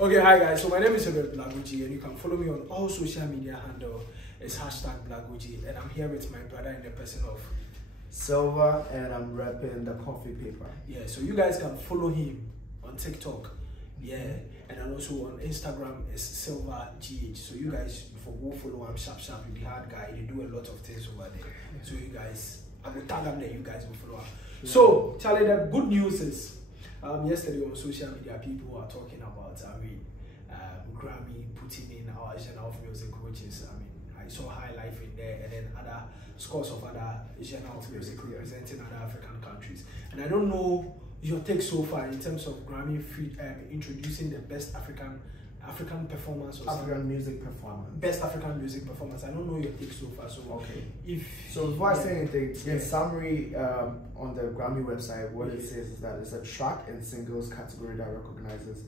Okay, hi guys. So my name is Blagogeegh, and you can follow me on all social media handle. It's #Blagogeegh, and I'm here with my brother in the person of Silver, and I'm repping the coffee paper. Yeah, so you guys can follow him on TikTok, yeah, and then also on Instagram is SilverGH. So you guys go follow him sharp, the hard guy. They do a lot of things over there. So you guys, I will tag him that you guys will follow him. Yeah. So Charlie, the good news is yesterday on social media people were talking about Grammy putting in our genre of music, which is I saw High Life in there, and then other scores of other genre of music representing other African countries. And I don't know your take so far in terms of Grammy introducing the best African performance or African music performance. Best African music performance. I don't know your take so far. So okay. So before I say anything, in summary, on the Grammy website, what it says is that it's a track and singles category that recognizes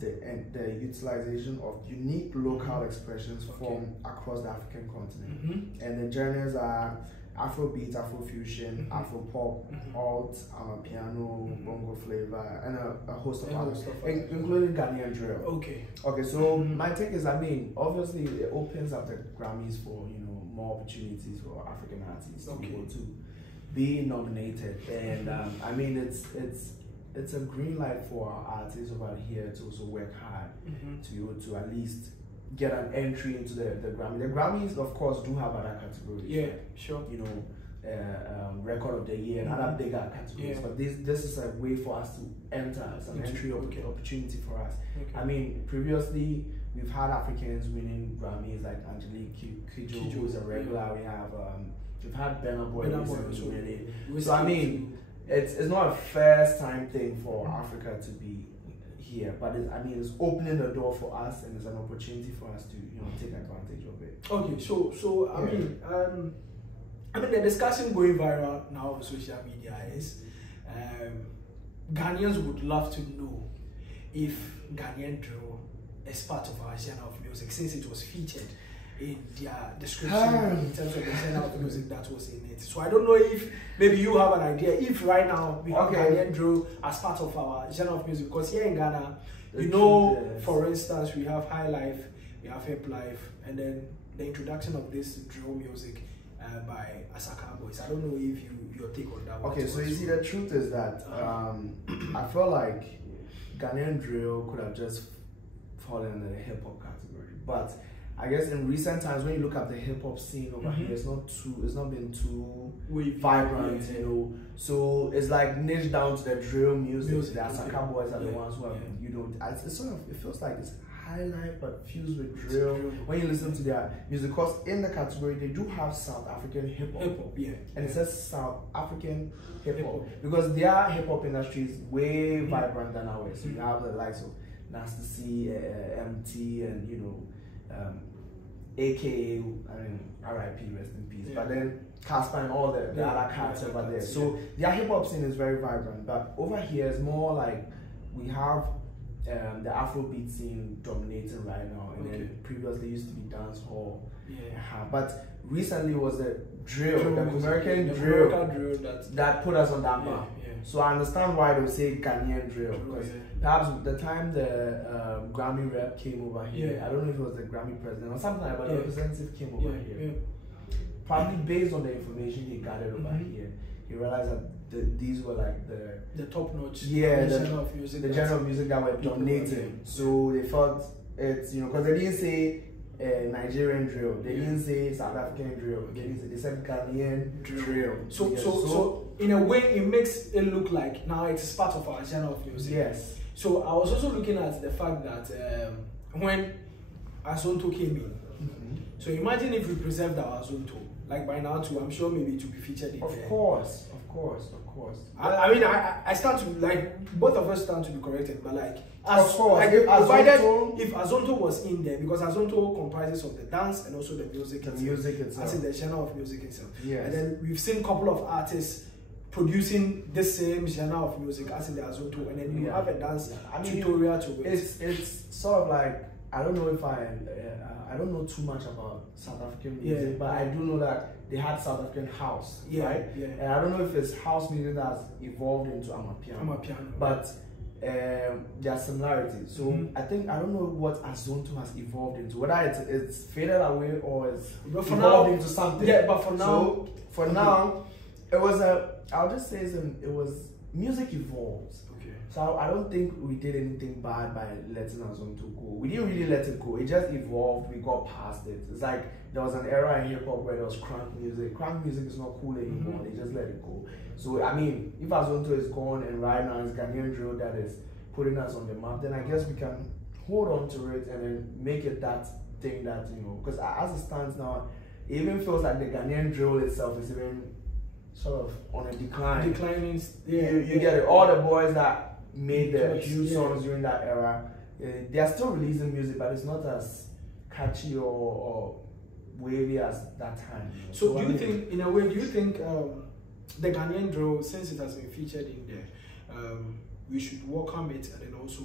the utilization of unique local expressions formed across the African continent. And the genres are Afrobeat, Afrofusion, Afropop, alt, piano, bongo flavor, and a host of others, including Ghanaian drill. Okay. So my take is, obviously it opens up the Grammys for more opportunities for African artists to be able to be nominated, and it's a green light for our artists over here to also work hard to be able to at least get an entry into the Grammy. The Grammys, of course, do have other categories. Yeah, sure. Record of the year and other bigger categories. But this is a way for us to enter as an entry opportunity for us. Previously we've had Africans winning Grammys like Angelique Kidjo, who's a regular. We have we've had Burna Boy winning. So it's not a first time thing for Africa to be here, but it's opening the door for us, and it's an opportunity for us to take advantage of it. Okay, so the discussion going viral now on social media is Ghanaians would love to know if Ghanaian drill is part of our genre of music, since it was featured in their description in terms of the genre of music that was in it. So I don't know if maybe you have an idea if right now we have Ghanaian drill as part of our genre of music, because here in Ghana, for instance, we have High Life, we have Hip Life, and then the introduction of this drill music by Asaka Boys. I don't know if your take on that. Okay, so you see, the truth is that I feel like Ghanaian drill could have just fallen under the hip hop category, but I guess in recent times, when you look at the hip hop scene over here, it's not been too vibrant, So it's like niched down to the drill music. The Asaka Boys are the ones who have, it's sort of, it feels like it's High Life but fused with drill. When you listen to their music, because in the category they do have South African hip hop, and it says South African hip hop because their hip hop industry is way vibrant than ours. So you have the likes of Nasty C, MT, and AKA, RIP, rest in peace. But then Casper and all the other cats over there. So their hip hop scene is very vibrant. But over here it's more like we have the Afrobeat scene dominating right now, and then previously used to be dance hall. But recently was the drill, the American drill that put us on that map. So I understand why they say Ghanaian drill, because perhaps the time the Grammy rep came over here, I don't know if it was the Grammy president or something like that, but the representative came over here. Probably based on the information he gathered over here, he realized that these were like the top notch, the genre of music that were dominating. So they thought it's because they didn't say Nigerian drill, they didn't say South African drill, they said Ghanaian drill. So in a way it makes it look like now it's part of our genre of music. Yes. So I was also looking at the fact that when Azonto came in, so imagine if we preserved our Azonto, like by now too, I'm sure maybe to be featured in Of course. I start to both of us stand to be corrected, but if Azonto was in there, because Azonto comprises of the dance and also the music itself, as in the genre of music itself. And then we've seen a couple of artists producing the same genre of music as in the Azonto, and then you have a dance tutorial to it. It's sort of like, I don't know if I don't know too much about South African music, but I do know that they had South African house, right? And I don't know if it's house music that has evolved into Amapiano. But there are similarities. So I don't know what Azonto has evolved into, whether it's faded away or it's evolved into something. Yeah, but for now, now, it was I'll just say it was music evolves. Okay. So I don't think we did anything bad by letting Azonto go. We didn't really let it go. It just evolved. We got past it. It's like there was an era in hip hop where there was crunk music. Crunk music is not cool anymore. They just let it go. So I mean, if Azonto is gone and right now it's Ghanaian drill that is putting us on the map, then I guess we can hold on to it and then make it that thing that, you know, because as it stands now, it even feels like the Ghanaian drill itself is even sort of on a decline. Declining, yeah. You get it. All the boys that made the huge songs during that era, they are still releasing music, but it's not as catchy or wavy as that time. So do you think, in a way, do you think the Ghanaian drill, since it has been featured in there, we should welcome it and then also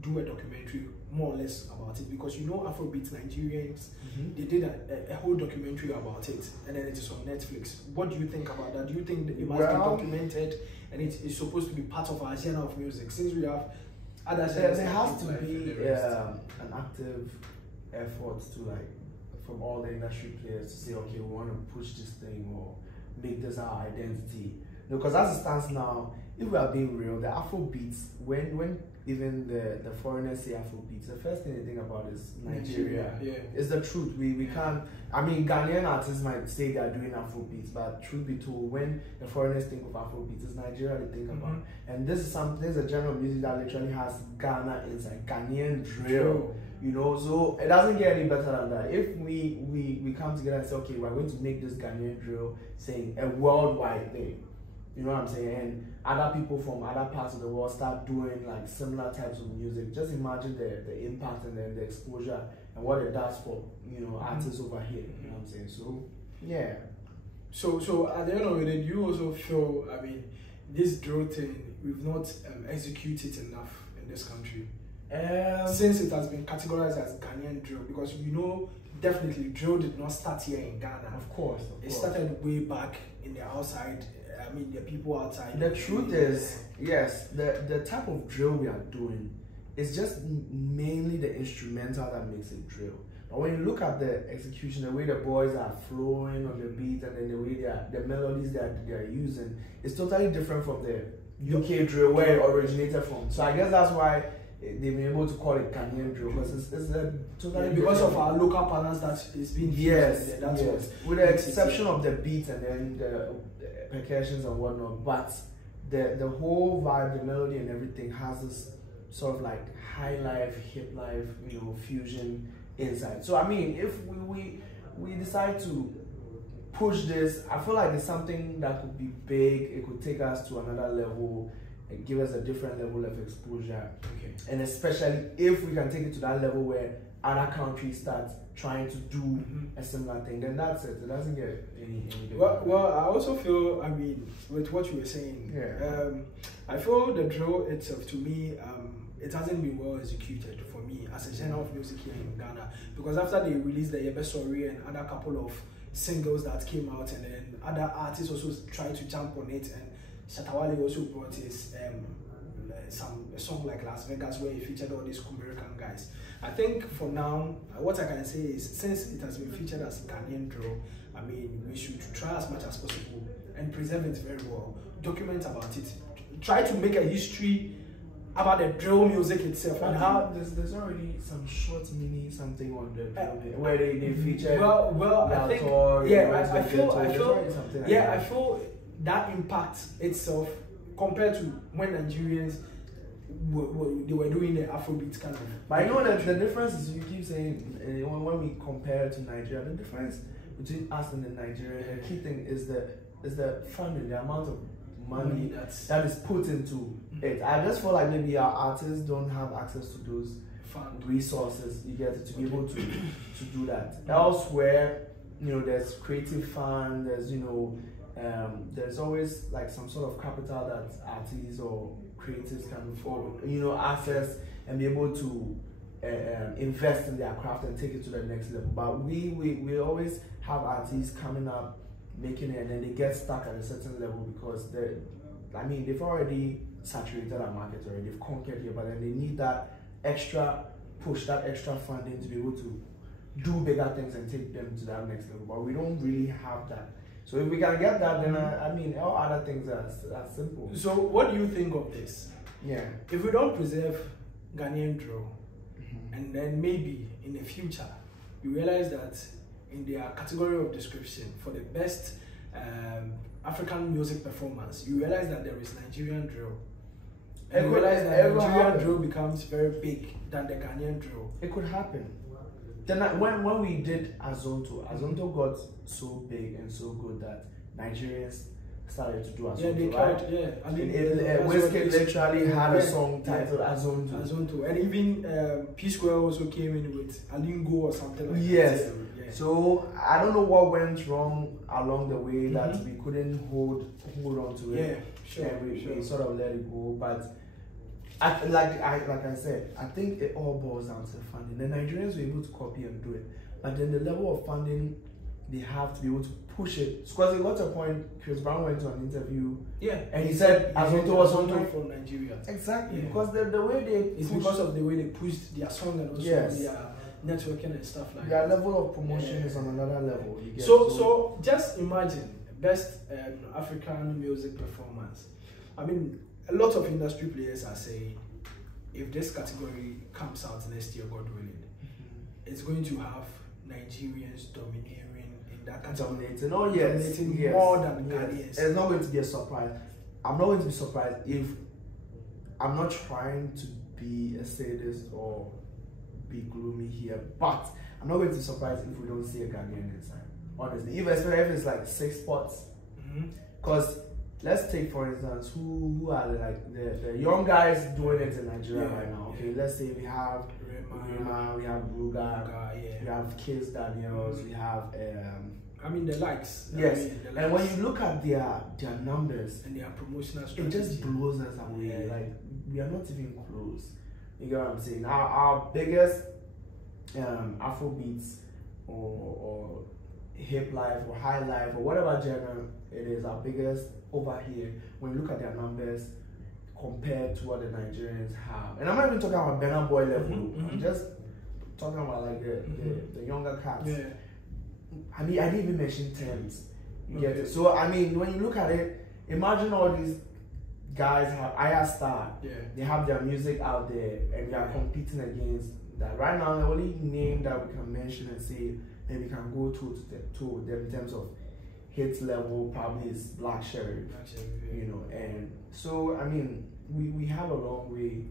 do a documentary more or less about it? Because you know Afrobeat Nigerians, they did a whole documentary about it and then it is on Netflix. What do you think about that? Do you think that it must be documented and it is supposed to be part of our genre of music? Since we have other genres, there has to be an active effort to, like, from all the industry players to say, okay, we want to push this thing or make this our identity. Because as it stands now, if we are being real, the Afrobeats, when even the foreigners say Afrobeats, the first thing they think about is Nigeria. It's the truth. We can't, I mean, Ghanaian artists might say they are doing Afrobeats, but truth be told, when the foreigners think of Afrobeats, it's Nigeria they think about. And this is a genre of music that literally has Ghana inside, Ghanaian drill. You know, so it doesn't get any better than that. If we come together and say, okay, we're going to make this Ghanaian drill saying a worldwide thing. You know what I'm saying? And other people from other parts of the world start doing like similar types of music. Just imagine the impact and then the exposure and what it does for, you know, artists over here. You know what I'm saying? So yeah. So at the end of it, do you also feel, I mean, this drill thing, we've not executed enough in this country? Since it has been categorized as Ghanaian drill, because you know, definitely drill did not start here in Ghana. Of course. It started way back in the outside. I mean, the people outside. The truth is, yes, the type of drill we are doing is just mainly the instrumental that makes it drill. But when you look at the execution, the way the boys are flowing on the beat, and then the way the melodies that they are using, it's totally different from the UK drill where it originated from. So I guess that's why they've been able to call it Ghanaian drill, because it's a totally because of our local balance that is being used. Yes. With the exception of the beat and then the percussions and whatnot, but the whole vibe, the melody and everything has this sort of like high life, hip life, you know, fusion inside. So I mean, if we decide to push this, I feel like it's something that could be big. It could take us to another level and give us a different level of exposure. Okay. And especially if we can take it to that level where other countries start trying to do a similar thing, then that's it. It doesn't get any bigger. Well, I also feel, I mean, with what you were saying, I feel the drill itself, to me, it hasn't been well executed for me as a genre of music here in Ghana. Because after they released the Yebe Sori and other couple of singles that came out, and then other artists also tried to jump on it, and Shatawale also brought his a song like Las Vegas where he featured all these American guys. I think for now, what I can say is, since it has been featured as Ghanaian drill, I mean, we should try as much as possible and preserve it very well, document about it, try to make a history about the drill music itself. And how there's already some short mini something on the drill where they feature. Well, I think I feel that impact itself compared to when Nigerians they were doing the Afrobeat kind of. But I know that the difference is, you keep saying when we compare to Nigeria, the difference between us and the Nigeria, the key thing is the funding, the amount of money that is put into it. I just feel like maybe our artists don't have access to those resources, you get it, to be able to do that. Elsewhere, you know, there's creative fund, there's, you know, there's always like some sort of capital that artists or creatives can afford, you know, access and be able to invest in their craft and take it to the next level. But we always have artists coming up, making it, and then they get stuck at a certain level because they've already saturated our market already. They've conquered here, but then they need that extra push, that extra funding to be able to do bigger things and take them to that next level. But we don't really have that. So if we can get that, then I mean, all other things are simple. So what do you think of this? Yeah. If we don't preserve Ghanaian drill, and then maybe in the future, you realize that in their category of description for the best African music performance, you realize that there is Nigerian drill. And you realize that Nigerian drill becomes very big than the Ghanaian drill. It could happen. Then when we did Azonto got so big and so good that Nigerians started to do Azonto. Yeah, they tried. Yeah, I mean, Wizkid literally had a song titled Azonto. And even P Square also came in with Alingo or something like that. Yes. Yeah. So I don't know what went wrong along the way that we couldn't hold on to it. Yeah, sure. And we sort of let it go, but. Like I said, I think it all boils down to funding. The Nigerians were able to copy and do it, but then the level of funding they have to be able to push it. Because it got to a point, Chris Brown went to an interview, and he said Azonto was something from Nigeria. Exactly, because the way it's because of the way they pushed their song and also their networking and stuff like that. Their level of promotion is on another level. So just imagine best African music performance. I mean, a lot of industry players are saying if this category comes out next year, God willing, it's going to have Nigerians domineering in that category. Dominating more than Ghanaians. It's not going to be a surprise. I'm not going to be surprised if I'm not trying to be a sadist or be gloomy here, but I'm not going to be surprised if we don't see a Ghanaian inside. Honestly, especially if it's like 6 spots, because. Let's take for instance who are the young guys doing it in Nigeria right now. Okay, let's say we have Rema, we have Ruga, we have Kiss Daniels, we have I mean the likes. Yes, the and when you look at their numbers and their promotional strategy, it just blows us away. Like we are not even close. You get what I'm saying? Our biggest Afrobeats or hip life or high life or whatever genre it is, our biggest over here, when you look at their numbers compared to what the Nigerians have. And I'm not even talking about Burna Boy level, I'm just talking about like the younger cats. Yeah. I mean, I didn't even mention terms. You get it? So I mean, when you look at it, imagine all these guys have Aya Star, they have their music out there and they are competing against that. Right now, the only name that we can mention and say and we can go to them in terms of hits level probably is Black Sheriff, you know. And so I mean, we have a long way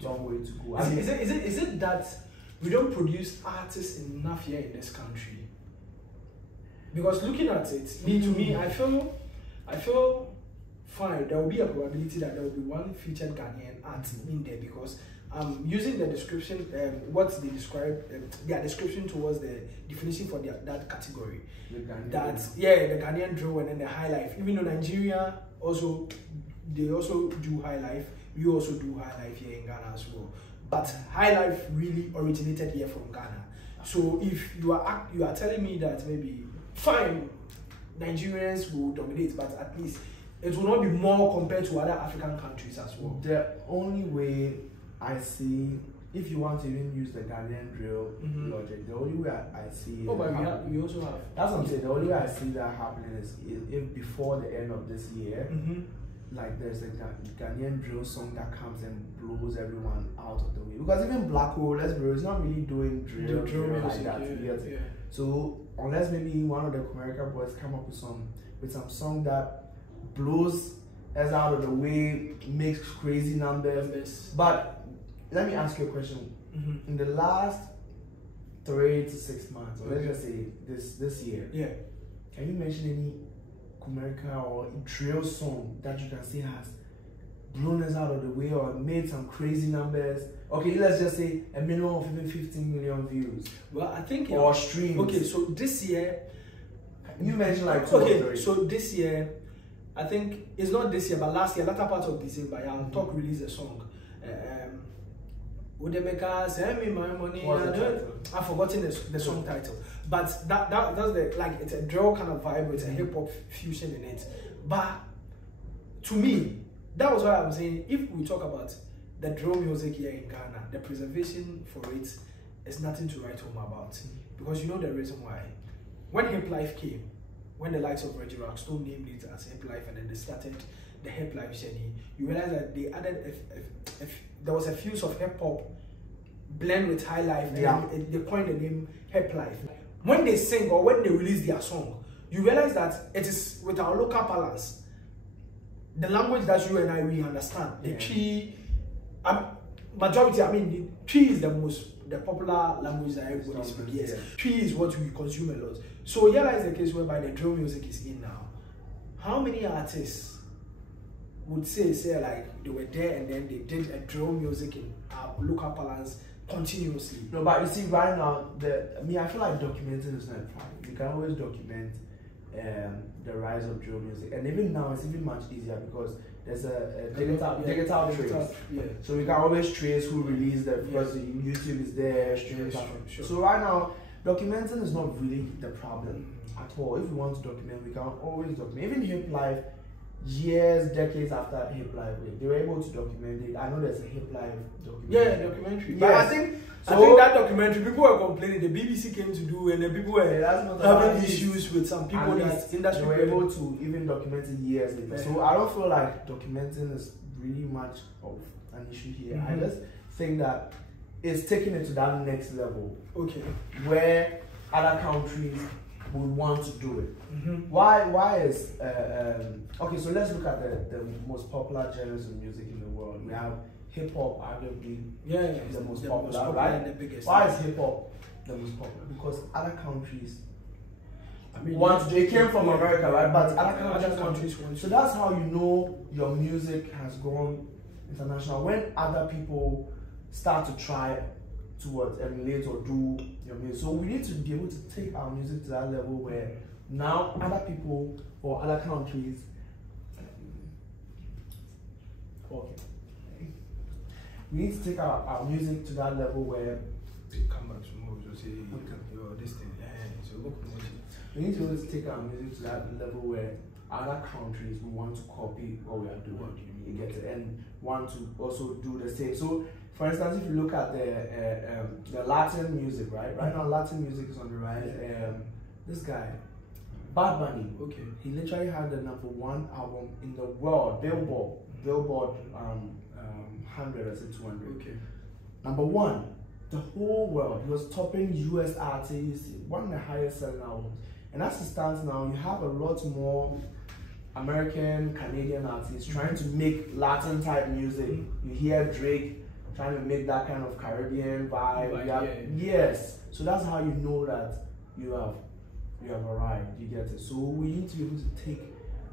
to go. Is it that we don't produce artists enough here in this country? Because looking at it, to me, I feel fine. There will be a probability that there will be one featured Ghanaian artist in there, because using the description, what they describe, their description towards the definition for that category. The Ghanaian drill and then the high life. Even though Nigeria they also do high life, we also do high life here in Ghana as well. But high life really originated here from Ghana. So if you are telling me that maybe fine, Nigerians will dominate, but at least it will not be more compared to other African countries as well. The only way I see, if you want to even use the Ghanaian drill logic, the only way I see it. Oh, but we also have. That's what I'm saying. The only way I see that happening is if before the end of this year, like there's a Ghanaian drill song that comes and blows everyone out of the way. Because even Blagogeegh, let's be real, is not really doing drill like that. So unless maybe one of the American boys come up with some song that blows us out of the way, makes crazy numbers. But let me ask you a question. In the last 3 to 6 months, or let's just say this year, can you mention any America or drill song that you can say has blown us out of the way or made some crazy numbers? Okay, let's just say a minimum of even 15 million views. Well, I think or streams. Okay, so this year you mentioned like 2 or 3. So this year, I think it's not this year, but last year, latter part of December, Talk released a song. Udemeka, send me my money. I've forgotten the song title, but that's it's a drill kind of vibe. It's a hip hop fusion in it. But to me, that was why I'm saying, if we talk about the drill music here in Ghana, the preservation for it is nothing to write home about. Because you know the reason why. When hip life came, when the likes of Reggie Rockstone named it as hip life, and then they started the hip life journey, you realize that they added there was a fuse of hip hop blend with high life, and they coined the name hip life. When they sing or when they release their song, you realize that it is with our local balance, the language that you and I we understand. The tree, majority, I mean, the tree is the popular language that everybody speaks. Yes, tree is what we consume a lot. So here lies the case whereby the drill music is in now. How many artists would say like they were there and then they did a drill music in our local balance continuously? No, but you see, right now, I feel like documenting is not a problem. You can always document the rise of drill music, and even now it's even much easier because there's a digital trace. Yeah. So you can always trace who released that because YouTube is there. Sure. So right now, documenting is not really the problem at all. If we want to document, we can always document. Even hip life, years, decades after hip life, they were able to document it. I know there's a hip life documentary. Yeah, documentary. But I think that documentary, people were complaining. The BBC came to do, and then people were having issues with some people that industry were able to even document it years later. So I don't feel like documenting is really much of an issue here. I just think that it's taking it to that next level. Okay. Where other countries would want to do it. Why is okay, so let's look at the most popular genres of music in the world. We have hip hop, arguably the most popular, right? The biggest. Why is hip hop the most popular? Because other countries they came from America, right? But other countries want. So that's how you know your music has gone international. When other people start to try to emulate or do your music. So we need to be able to take our music to that level where now other people or other countries we need to take our music to that level where come back tomorrow to say this thing. We need to be able to take our music to that level where other countries will want to copy what we are doing. You get it, and want to also do the same. So for instance, if you look at the Latin music, right now Latin music is on the rise. This guy, Bad Bunny, he literally had the #1 album in the world, Billboard 100 or 200. #1, the whole world. He was topping US artists, one of the highest selling albums. And as it stands now, you have a lot more American, Canadian artists trying to make Latin type music. You hear Drake trying to make that kind of Caribbean vibe. Yes. So that's how you know that you have arrived. You get it. So we need to be able to take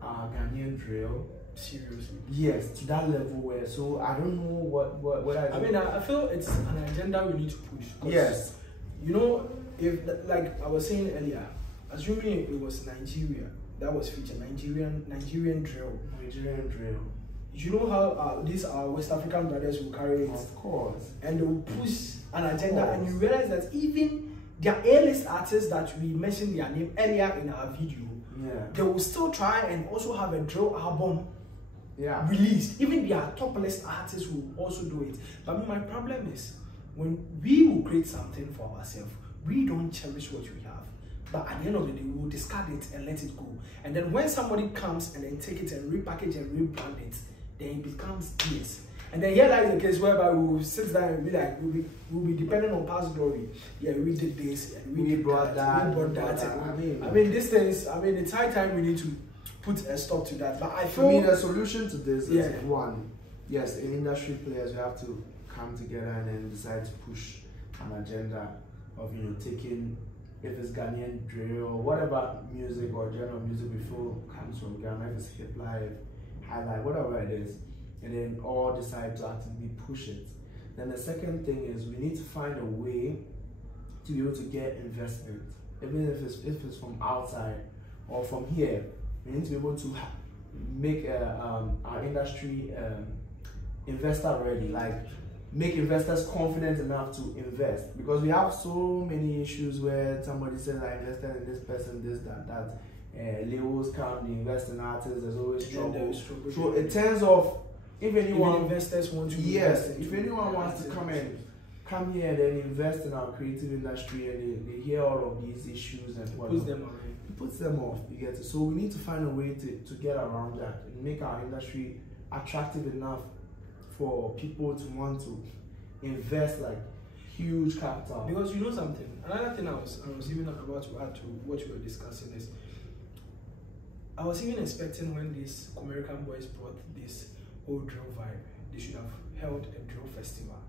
our Ghanaian drill seriously. Yes, to that level where. So I don't know what I mean, I feel it's an agenda we need to push. Yes. You know, if like I was saying earlier, assuming it was Nigeria that was featured, Nigerian drill. Nigerian drill. You know how these West African brothers will carry it? Of course. And they will push an agenda, and you realize that even their A-list artists that we mentioned their name earlier in our video, they will still try and also have a drill album released. Even their top list artists will also do it. But my problem is, when we will create something for ourselves, we don't cherish what we have. But at the end of the day, we will discard it and let it go. And then when somebody comes and then take it and repackage and rebrand it, then it becomes this. And then here lies the case whereby we will sit down and be like, we'll be dependent on past glory. Yeah, we did this and we brought that. We brought that. I mean, these things, it's high time we need to put a stop to that. But I feel... For me, the solution to this is one, yes, in industry players, we have to come together and then decide to push an agenda of, taking, if it's Ghanaian drill or whatever music or genre of music we feel comes from Ghana, if it's hip life, high life, whatever it is, and then all decide to actively push it. Then the second thing is we need to find a way to be able to get investment, even if it's from outside or from here. We need to be able to make our industry investor ready, like make investors confident enough to invest, because we have so many issues where somebody says I invested in this person, this, that. Labels can't invest in artists, there's always trouble. So in terms of if anyone investors want to if anyone wants to come here and then invest in our creative industry and they hear all of these issues and whatnot, it puts them off. You get it? So we need to find a way to get around that and make our industry attractive enough for people to want to invest like huge capital. Because you know something, another thing I was even about to add to what you were discussing is, I was even expecting when these American boys brought this old drill vibe, they should have held a drill festival.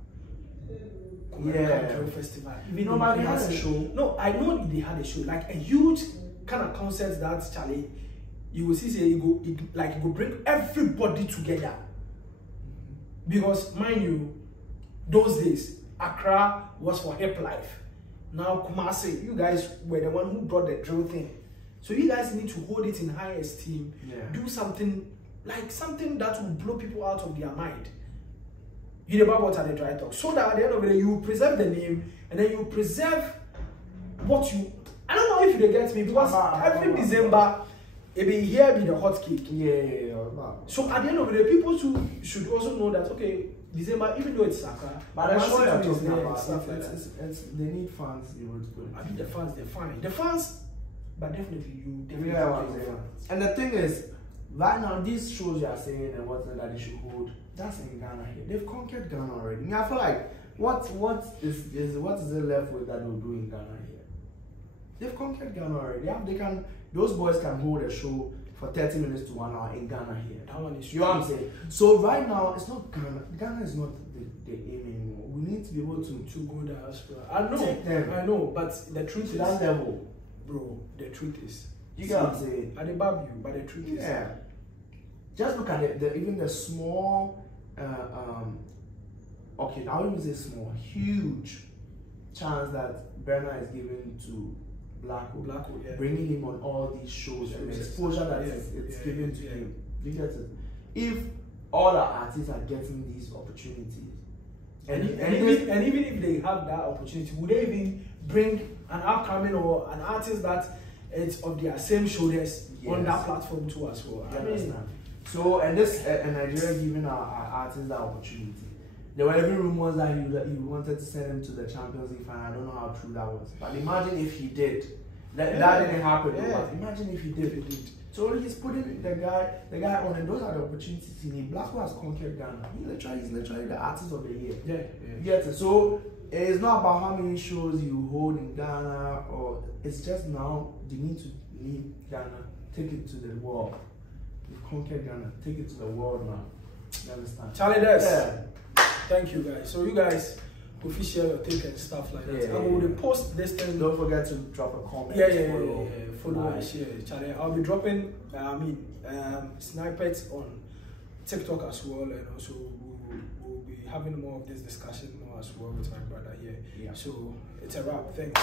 Drill festival. Even nobody has a show. No, I know they had a show, like a huge kind of concert that Charlie, you will see say it go bring everybody together. Because mind you, those days Accra was for hip life. Now Kumasi, you guys were the one who brought the drill thing. So you guys need to hold it in high esteem. Do something like something that will blow people out of their mind. You know about what are the dry talk. So that at the end of the day, you preserve the name and then you preserve what you. I don't know if you get me, because every December it be here be the hot cake. So at the end of the day, people should also know that okay, December, even though it's Saka, but I'm sure you're talking about stuff like that. They need fans. I mean the fans, they're fine. The fans, but definitely you definitely fans. And the thing is, right now these shows you are saying and what's that they should hold, that's in Ghana here. They've conquered Ghana already. I mean, I feel like what is it left with that they'll do in Ghana here? They've conquered Ghana already. Those boys can hold a show for 30 minutes to 1 hour in Ghana here. That one is you know what I'm saying? So right now it's not Ghana. Ghana is not the aim anymore. We need to be able to go diaspora. I know, but the truth is that level. Bro, the truth is. You get what I'm saying? I debab you, but the truth is. Yeah. Just look at even the small okay, I wouldn't say small, huge chance that Bernard is giving to Blagogeegh, bringing him on all these shows and the exposure that it's given to him. You get it? If all our artists are getting these opportunities, and even if they have that opportunity, would they even bring an upcoming or an artist that it's of their same shoulders on that platform too as well? I understand. So, and Nigeria giving our artists that opportunity. There were even rumors that he wanted to send him to the Champions League final. I don't know how true that was. But imagine if he did. That didn't happen. Imagine if he did. So he's putting the guy on, and those are the opportunities he needs. Blagogeegh has conquered Ghana. He's literally the artist of the year. You get it? So it's not about how many shows you hold in Ghana, or it's just now you need to leave Ghana, take it to the world. You've conquered Ghana, take it to the world now. You understand? Charlie, thank you guys. So you guys official your take and stuff like that. I will post this thing. Don't forget to drop a comment. Follow and share. Charlie, I'll be dropping snippets on TikTok as well, and also we'll be having more of this discussion more as well with my brother here. So it's a wrap. Thanks.